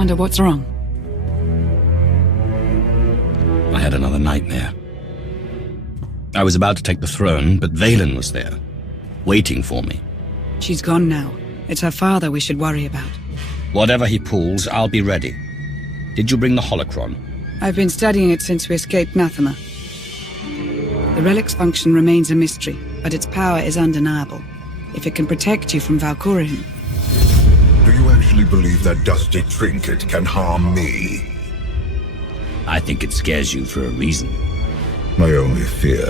Commander, what's wrong? I had another nightmare. I was about to take the throne, but Vaylin was there, waiting for me. She's gone now. It's her father we should worry about. Whatever he pulls, I'll be ready. Did you bring the holocron? I've been studying it since we escaped Nathema. The relic's function remains a mystery, but its power is undeniable. If it can protect you from Valkorion. Do you actually believe that dusty trinket can harm me? I think it scares you for a reason. My only fear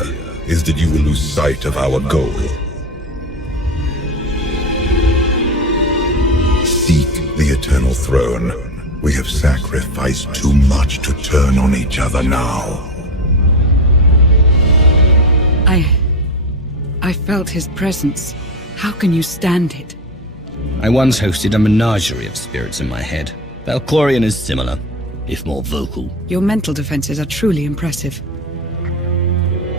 is that you will lose sight of our goal. Seek the Eternal Throne. We have sacrificed too much to turn on each other now. I felt his presence. How can you stand it? I once hosted a menagerie of spirits in my head. Valkorion is similar, if more vocal. Your mental defenses are truly impressive.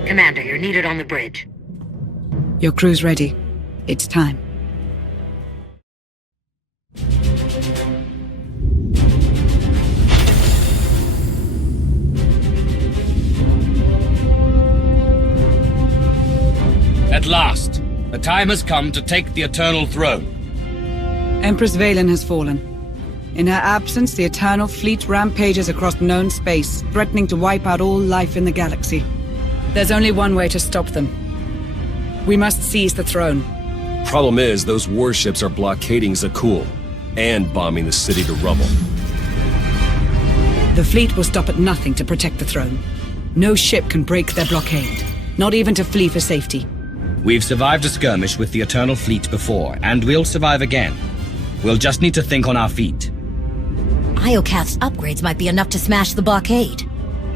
Commander, you're needed on the bridge. Your crew's ready. It's time. At last, the time has come to take the Eternal Throne. Empress Vaylin has fallen. In her absence, the Eternal Fleet rampages across known space, threatening to wipe out all life in the galaxy. There's only one way to stop them. We must seize the throne. Problem is, those warships are blockading Zakuul and bombing the city to rubble. The fleet will stop at nothing to protect the throne. No ship can break their blockade, not even to flee for safety. We've survived a skirmish with the Eternal Fleet before, and we'll survive again. We'll just need to think on our feet. Iocath's upgrades might be enough to smash the blockade.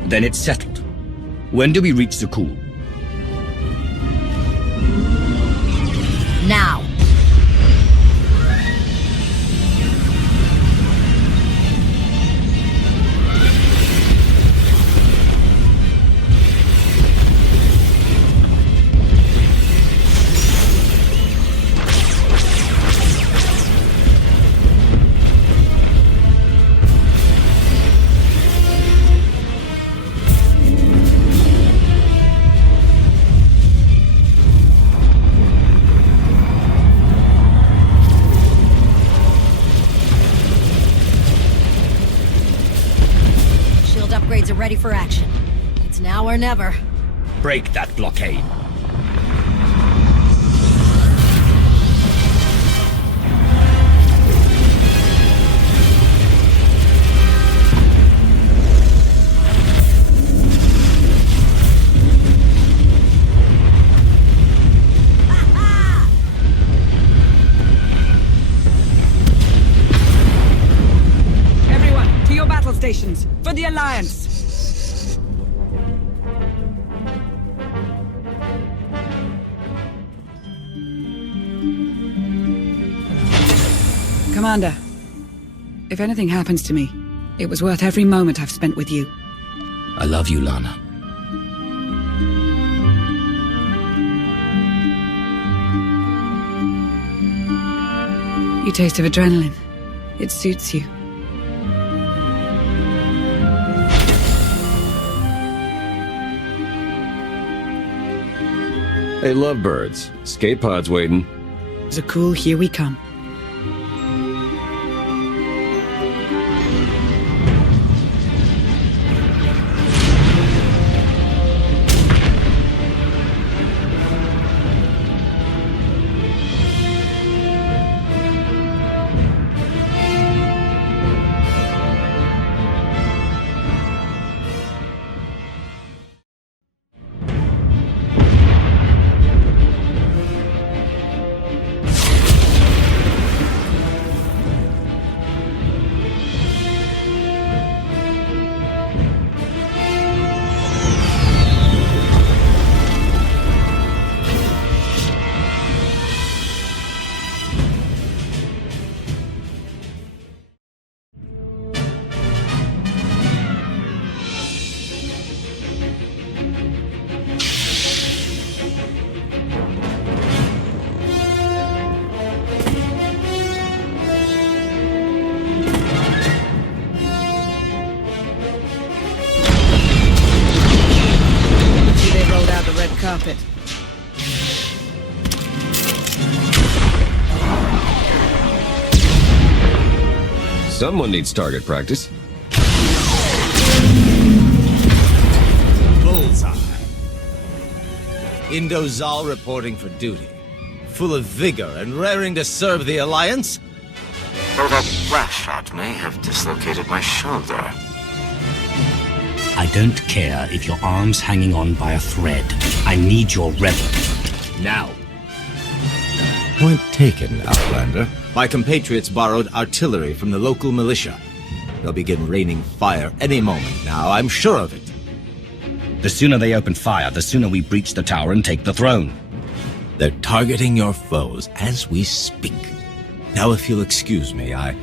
Then it's settled. When do we reach Zakuul? Now. Upgrades are ready for action. It's now or never. Break that blockade. Everyone, to your battle stations, for the Alliance! Commander, if anything happens to me, it was worth every moment I've spent with you. I love you, Lana. You taste of adrenaline. It suits you. Hey, lovebirds. Escape pod's waiting. Zakuul, here we come. Someone needs target practice. Bullseye. Indozal reporting for duty. Full of vigor and raring to serve the Alliance? Though that blast shot may have dislocated my shoulder. I don't care if your arm's hanging on by a thread. I need your reverted. Now. Point taken, Outlander. My compatriots borrowed artillery from the local militia. They'll begin raining fire any moment now, I'm sure of it. The sooner they open fire, the sooner we breach the tower and take the throne. They're targeting your foes as we speak. Now, if you'll excuse me, I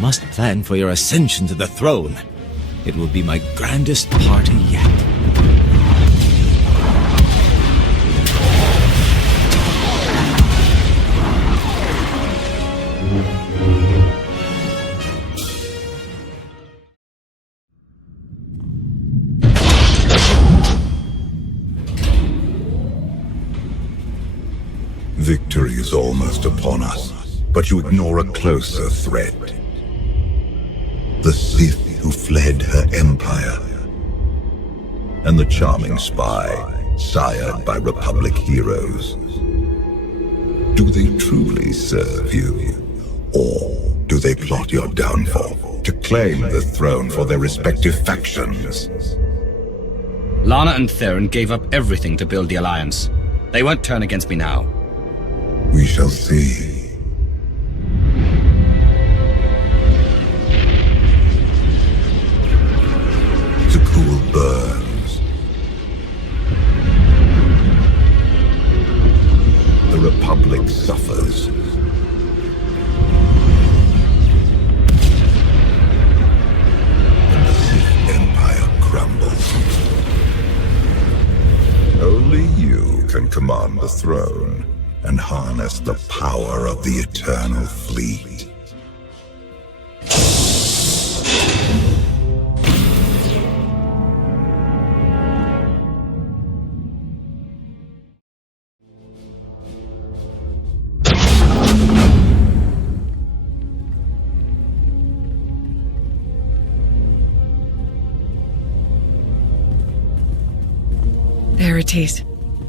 must plan for your ascension to the throne. It will be my grandest party yet. Victory is almost upon us, but you ignore a closer threat. The Sith who fled her empire, and the charming spy, sired by Republic heroes. Do they truly serve you? Or do they plot your downfall to claim the throne for their respective factions? Lana and Theron gave up everything to build the Alliance. They won't turn against me now. We shall see. Zakuul burns. The Republic suffers. And the Sith Empire crumbles. Only you can command the throne and harness the power of the Eternal Fleet. There it is.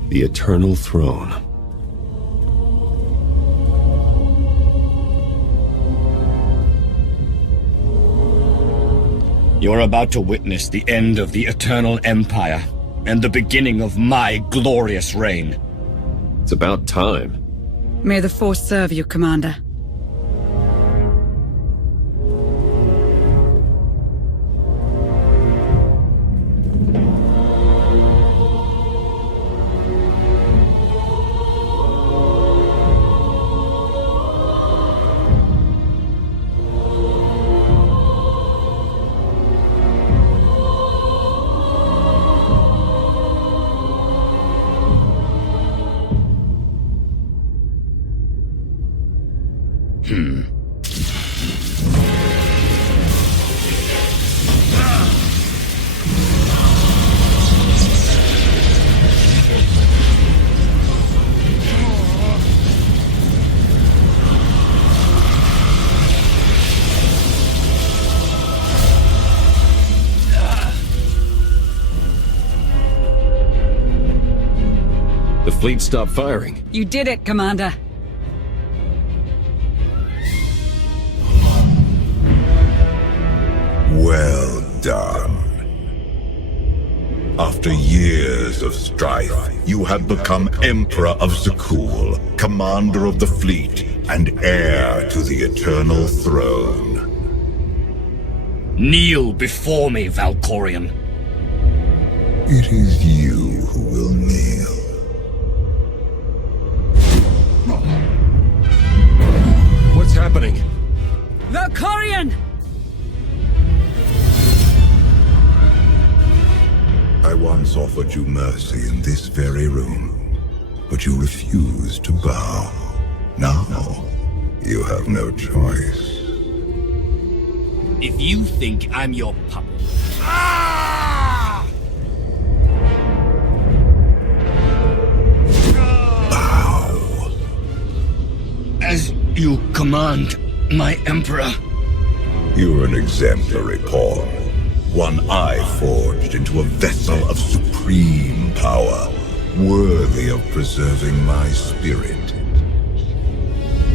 The Eternal Throne. You're about to witness the end of the Eternal Empire and the beginning of my glorious reign. It's about time. May the Force serve you, Commander. The fleet stopped firing. You did it, Commander. Well done. After years of strife, you have become Emperor of Zakuul, Commander of the Fleet, and heir to the Eternal Throne. Kneel before me, Valkorion. It is you who will kneel. What's happening? Valkorion! I once offered you mercy in this very room, but you refused to bow. Now, you have no choice. If you think I'm your puppet... Bow. As you command, my Emperor. You're an exemplary pawn. One I forged into a vessel of supreme power, worthy of preserving my spirit.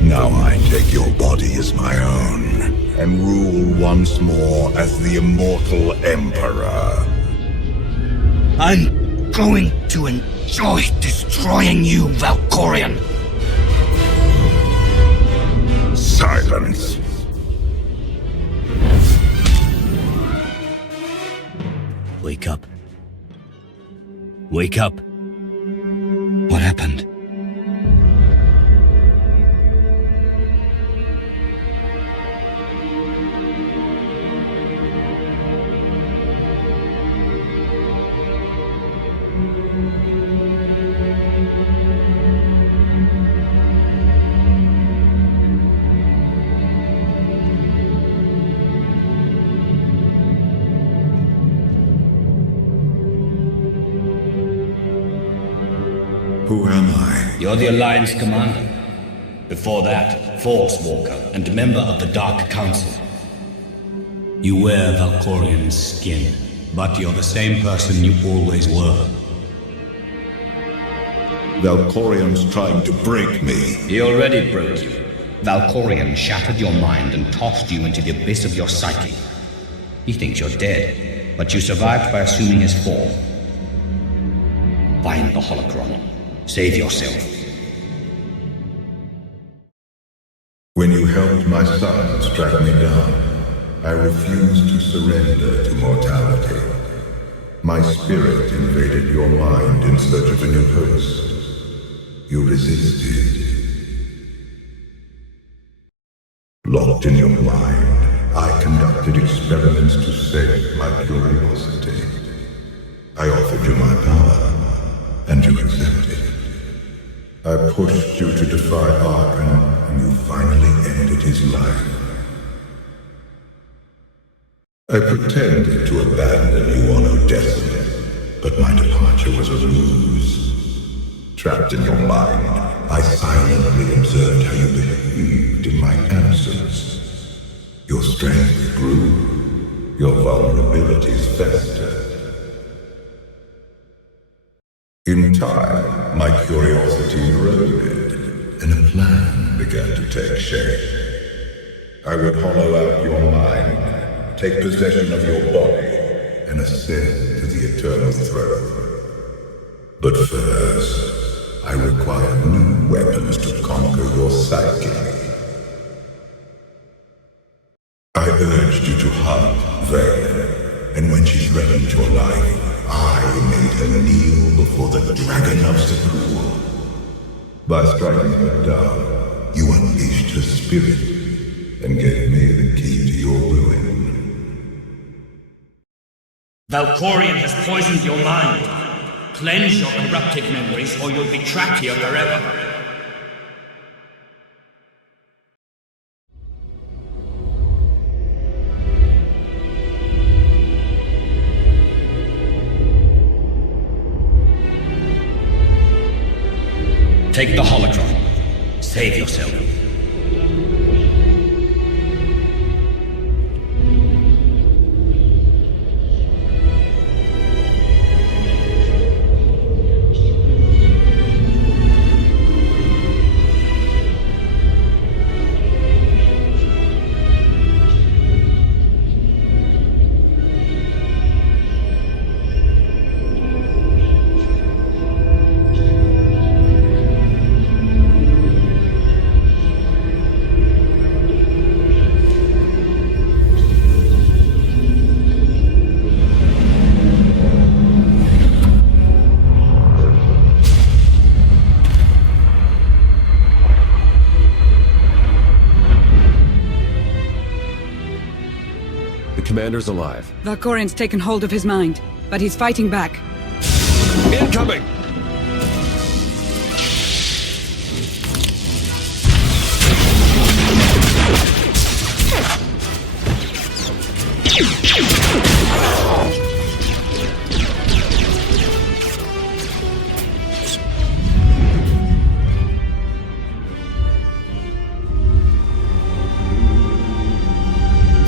Now I take your body as my own, and rule once more as the immortal Emperor. I'm going to enjoy destroying you, Valkorion. Silence. Wake up. Wake up. What happened? Who am I? You're the Alliance commander. Before that, Force Walker and member of the Dark Council. You wear Valkorion's skin, but you're the same person you always were. Valkorion's trying to break me. He already broke you. Valkorion shattered your mind and tossed you into the abyss of your psyche. He thinks you're dead, but you survived by assuming his form. Find the holocron. Save yourself. When you helped my son strike me down, I refused to surrender to mortality. My spirit invaded your mind in search of a new host. You resisted. Locked in your mind, I conducted experiments to save my curiosity. I offered you my power, and you accepted. I pushed you to defy Arkham, and you finally ended his life. I pretended to abandon you on Odessa, but my departure was a ruse. Trapped in your mind, I silently observed how you behaved in my absence. Your strength grew, your vulnerabilities festered. In time, my curiosity eroded, and a plan began to take shape. I would hollow out your mind, take possession of your body, and ascend to the eternal throne. But first, I require new weapons to conquer your psyche. I urged you to hunt Vaylin, and when she threatened your life, I made her kneel before the dragon of Zakuul. By striking her down, you unleashed her spirit and gave me the key to your ruin. Valkorion has poisoned your mind. Cleanse your corrupted memories or you'll be trapped here forever. Take the holocron. Save yourself. Commander's alive. Valkorion's taken hold of his mind, but he's fighting back. Incoming!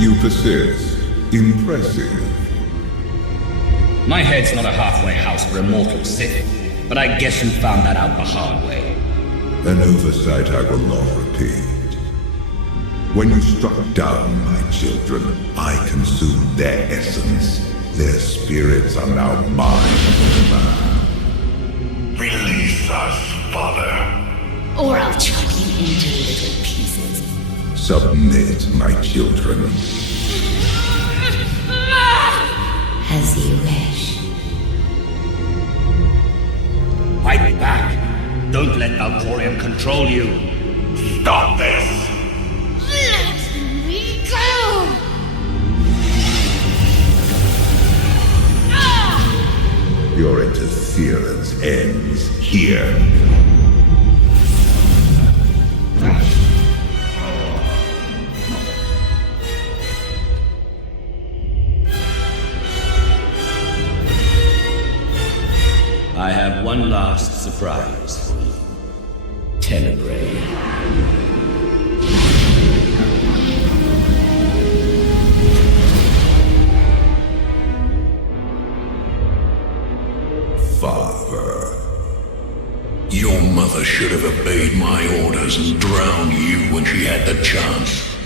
You persist. Impressive. My head's not a halfway house for a mortal Sith, but I guess you found that out the hard way. An oversight I will not repeat. When you struck down my children, I consumed their essence. Their spirits are now mine. Release us, Father. Or I'll chop you into little pieces. Submit, my children. As you wish. Fight back! Don't let Valkorion control you! Stop this! Let me go! Your interference ends here. I have one last surprise for you. Tenebrae. Father. Your mother should have obeyed my orders and drowned you when she had the chance.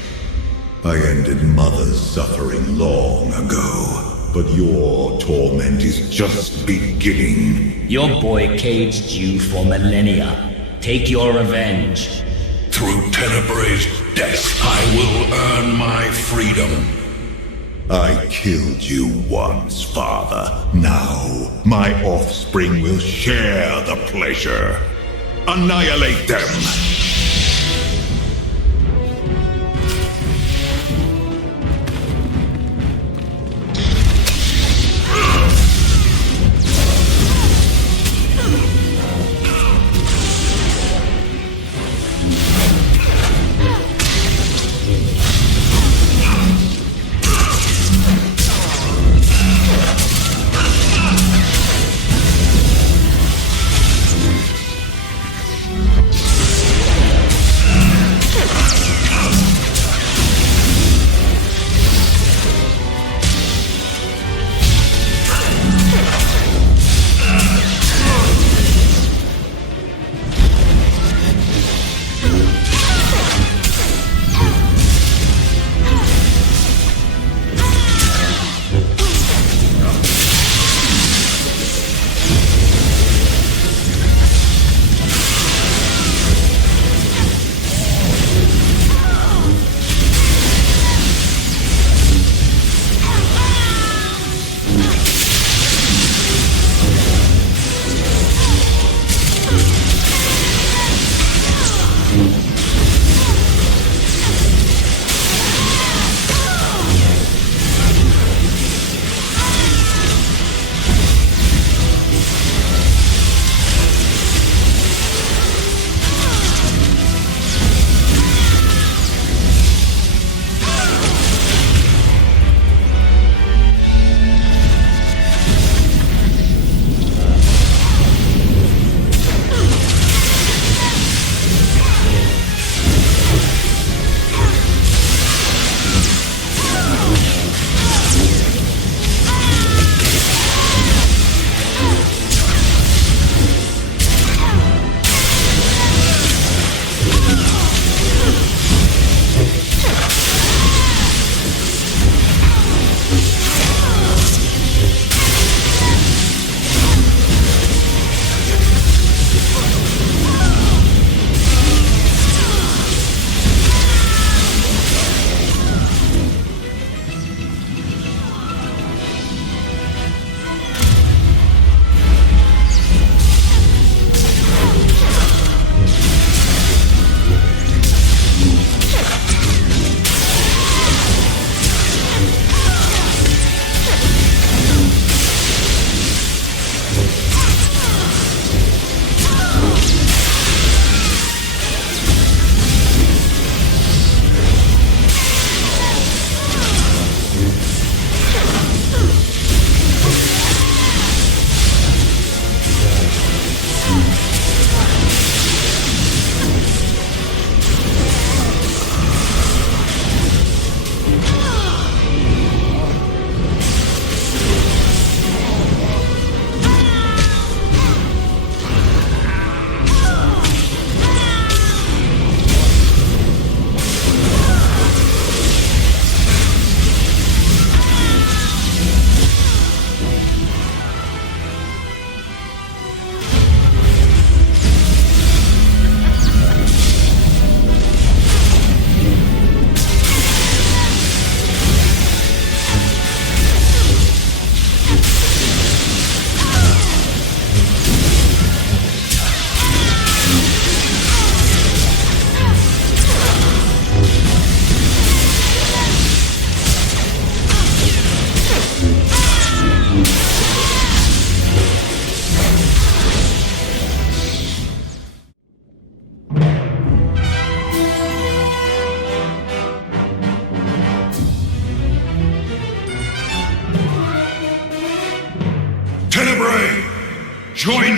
I ended Mother's suffering long ago. But your torment is just beginning. Your boy caged you for millennia. Take your revenge. Through Tenebrae's death, I will earn my freedom. I killed you once, Father. Now, my offspring will share the pleasure. Annihilate them!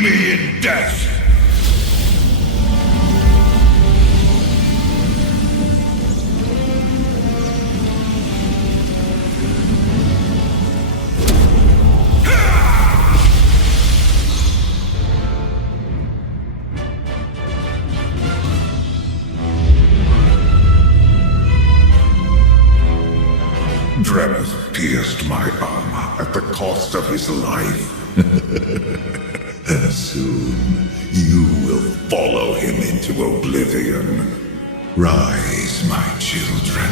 me in death! Dremeth pierced my armor at the cost of his life. Soon, you will follow him into oblivion. Rise, my children.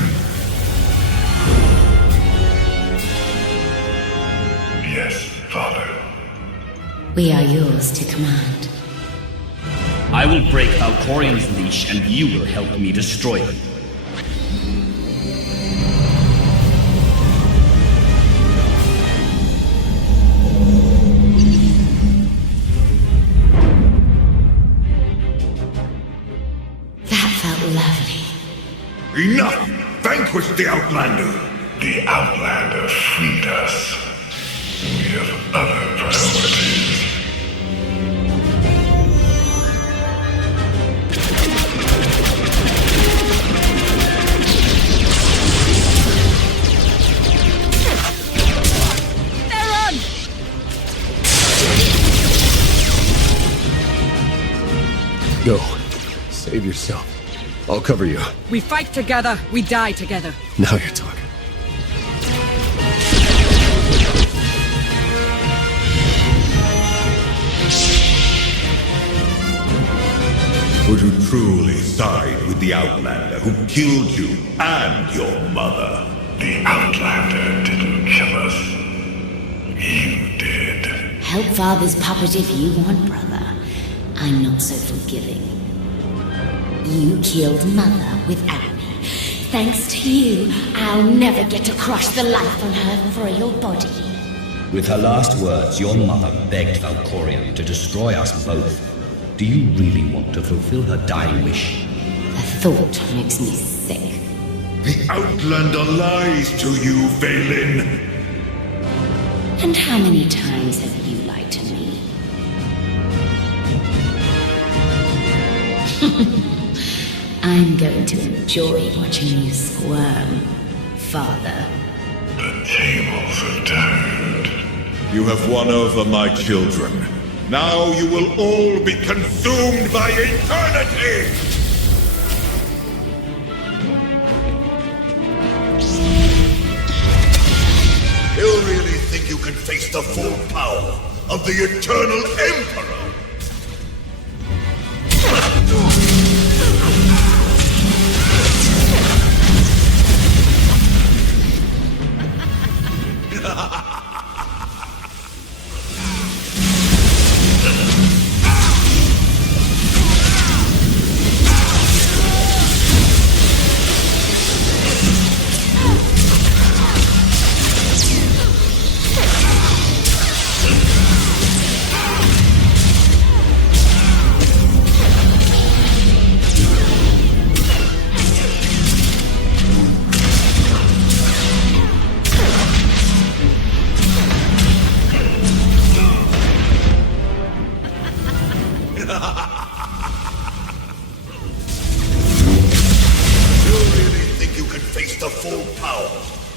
Yes, Father. We are yours to command. I will break Valkorion's leash, and you will help me destroy them. Enough! Vanquish the Outlander! The Outlander freed us. We have other priorities. Go. Save yourself. I'll cover you. We fight together, we die together. Now you're talking. Would you truly side with the Outlander who killed you and your mother? The Outlander didn't kill us. You did. Help Father's puppet if you want, brother. I'm not so forgiving. You killed Mother without me. Thanks to you, I'll never get to crush the life from her frail body. With her last words, your mother begged Valkorion to destroy us both. Do you really want to fulfill her dying wish? The thought makes me sick. The Outlander lies to you, Vaylin. And how many times have you lied to me? I'm going to enjoy watching you squirm, Father. The tables have turned. You have won over my children. Now you will all be consumed by eternity! You really think you can face the full power of the Eternal Emperor?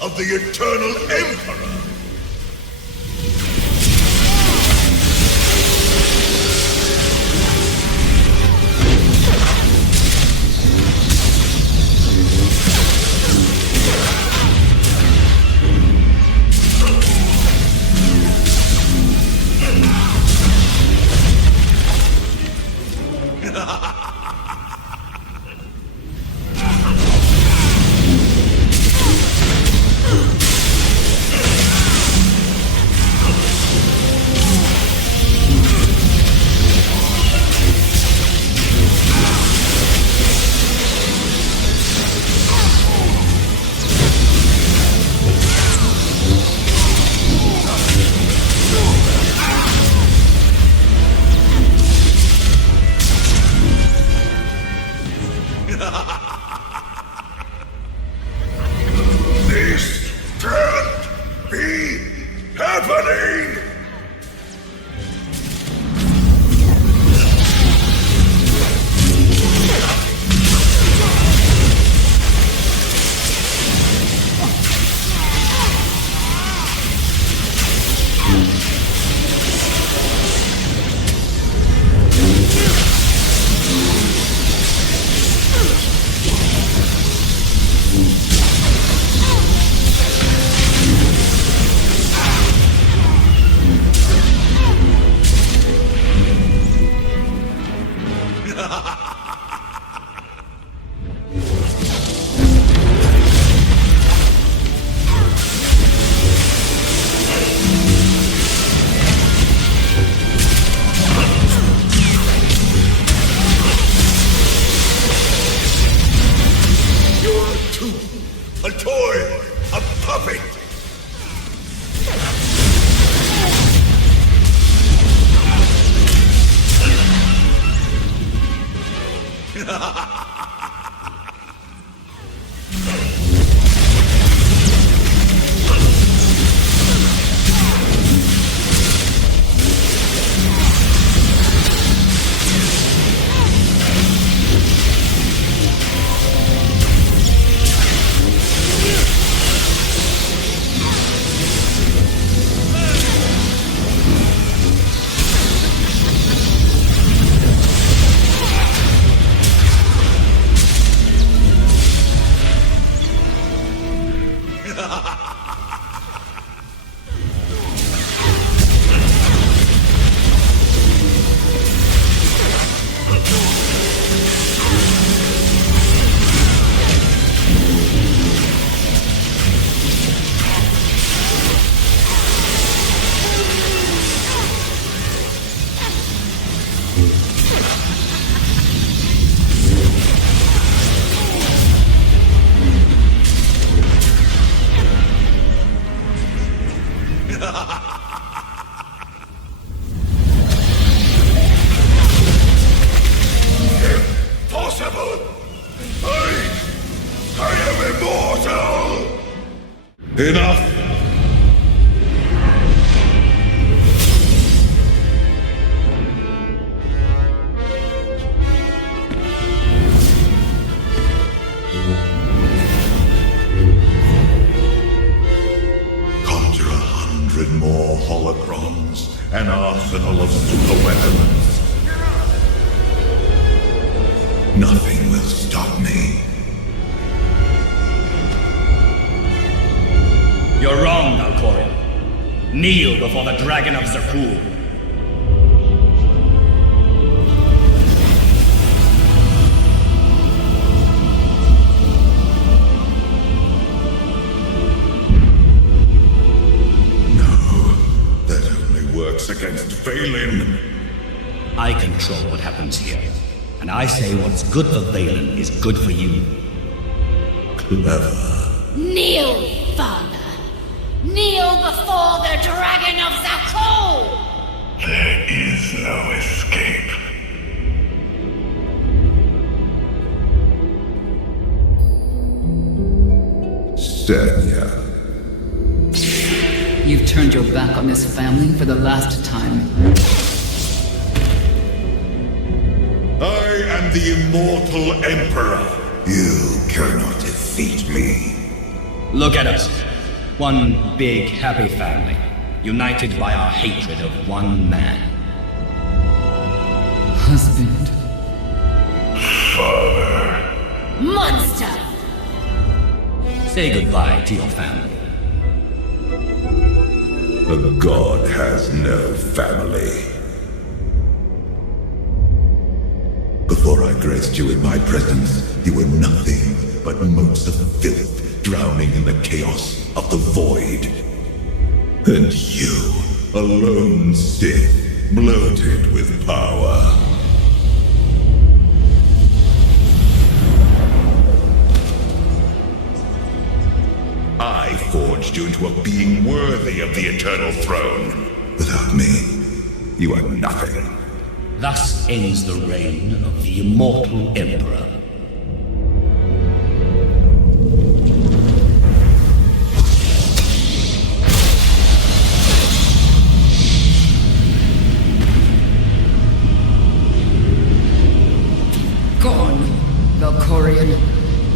Of the Eternal Emperor! Enough! Conjure 100 more holocrons, an arsenal of superweapons. Nothing will stop me. You're wrong, Valkorion. Kneel before the Dragon of Zakuul. No, that only works against Vaylin. I control what happens here. And I say what's good for Vaylin is good for you. Clever. Kneel, father! Kneel before the Dragon of Zakuul! There is no escape. Senya. You've turned your back on this family for the last time. I am the immortal Emperor. You cannot defeat me. Look at us. One big, happy family, united by our hatred of one man. Husband. Father. Monster! Say goodbye to your family. The god has no family. Before I graced you in my presence, you were nothing but motes of filth drowning in the chaos of the void. And you, a lone Sith, bloated with power. I forged you into a being worthy of the eternal throne. Without me, you are nothing. Thus ends the reign of the immortal Emperor. Gone, Valkorion.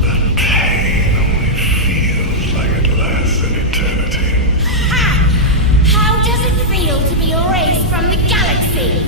The pain only feels like it lasts an eternity. Ha! How does it feel to be erased from the galaxy?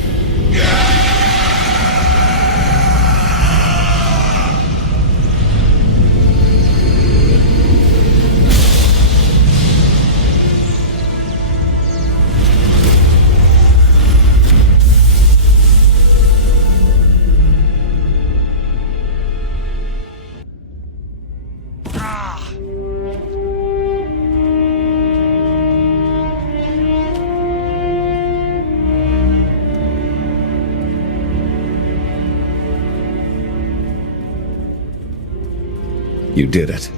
You did it.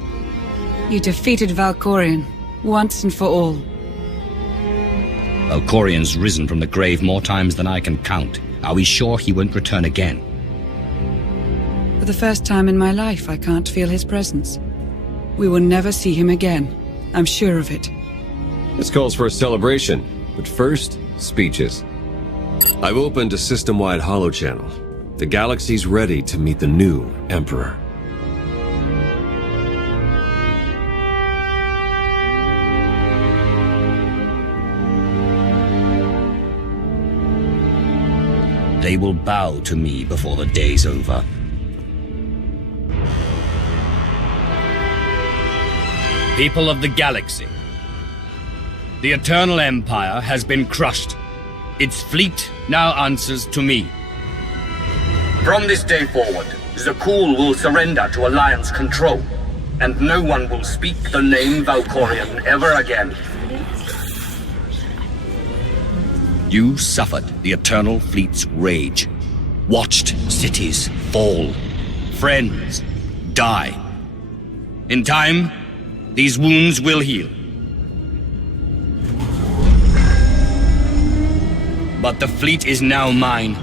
You defeated Valkorion, once and for all. Valkorion's risen from the grave more times than I can count. Are we sure he won't return again? For the first time in my life, I can't feel his presence. We will never see him again. I'm sure of it. This calls for a celebration, but first, speeches. I've opened a system-wide holochannel. The galaxy's ready to meet the new Emperor. They will bow to me before the day's over. People of the galaxy, the Eternal Empire has been crushed. Its fleet now answers to me. From this day forward, Zakuul will surrender to Alliance control, and no one will speak the name Valkorion ever again. You suffered the Eternal Fleet's rage, watched cities fall, friends die. In time, these wounds will heal. But the fleet is now mine.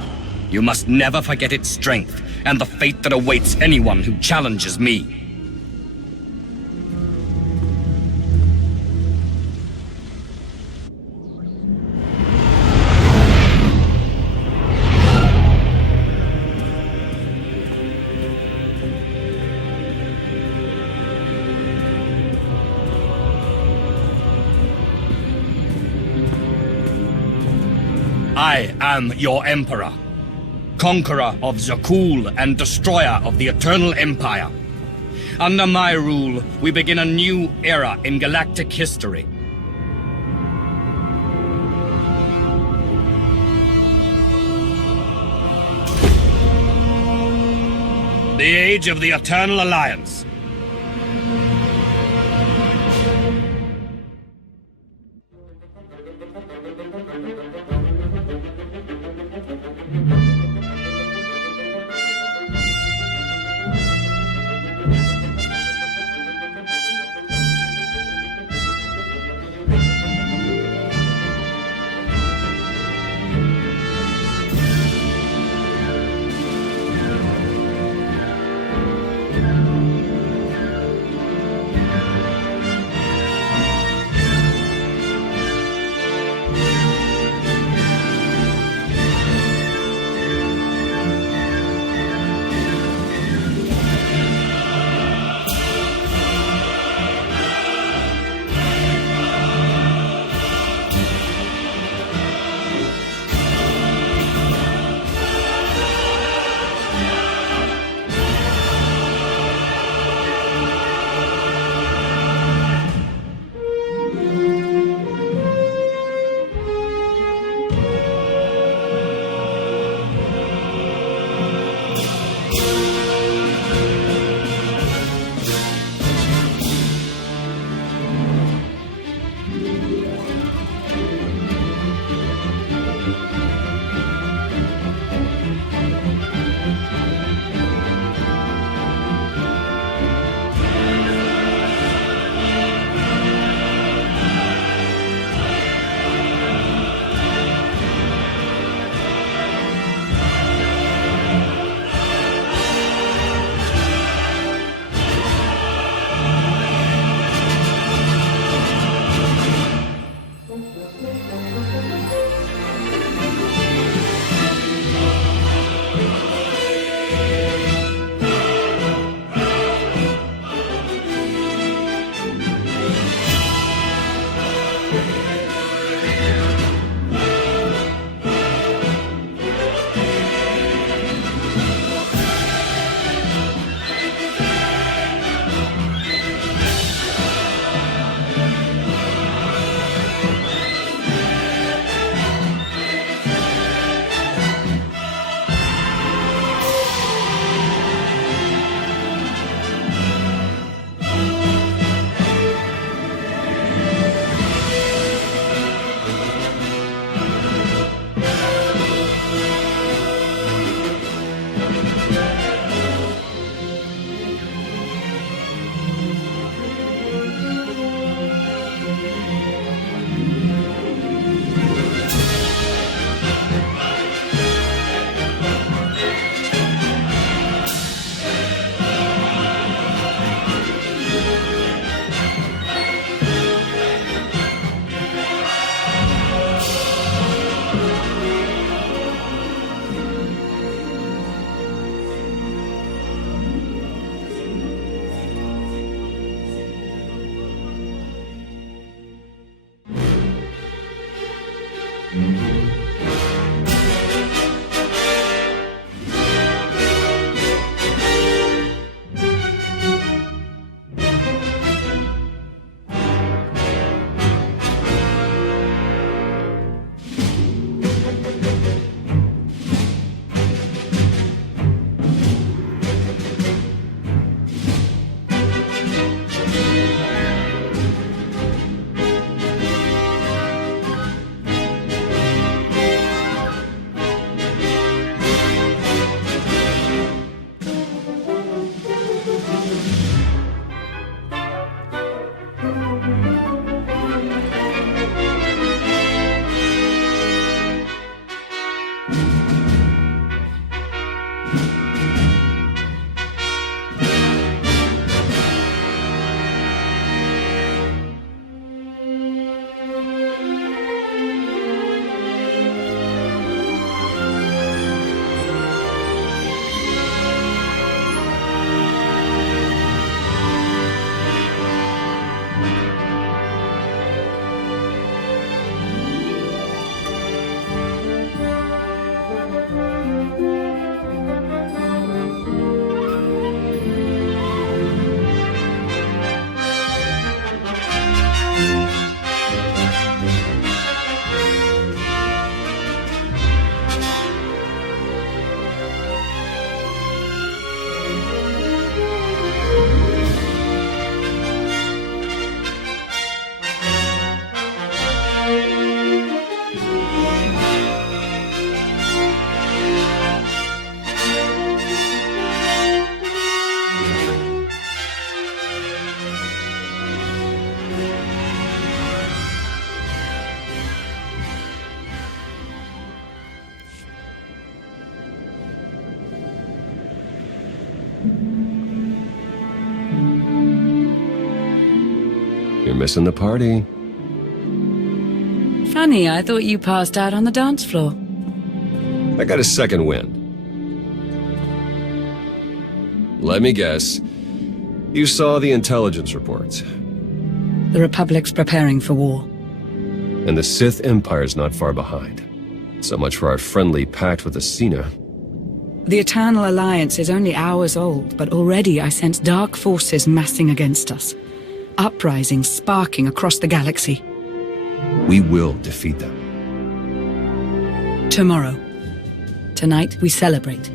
You must never forget its strength and the fate that awaits anyone who challenges me. I am your Emperor, conqueror of Zakuul and destroyer of the Eternal Empire. Under my rule, we begin a new era in galactic history. The Age of the Eternal Alliance. You're missing the party. Funny, I thought you passed out on the dance floor. I got a second wind. Let me guess. You saw the intelligence reports. The Republic's preparing for war. And the Sith Empire's not far behind. So much for our friendly pact with Asina. The Eternal Alliance is only hours old, but already I sense dark forces massing against us. Uprisings sparking across the galaxy. We will defeat them. Tomorrow. Tonight, we celebrate.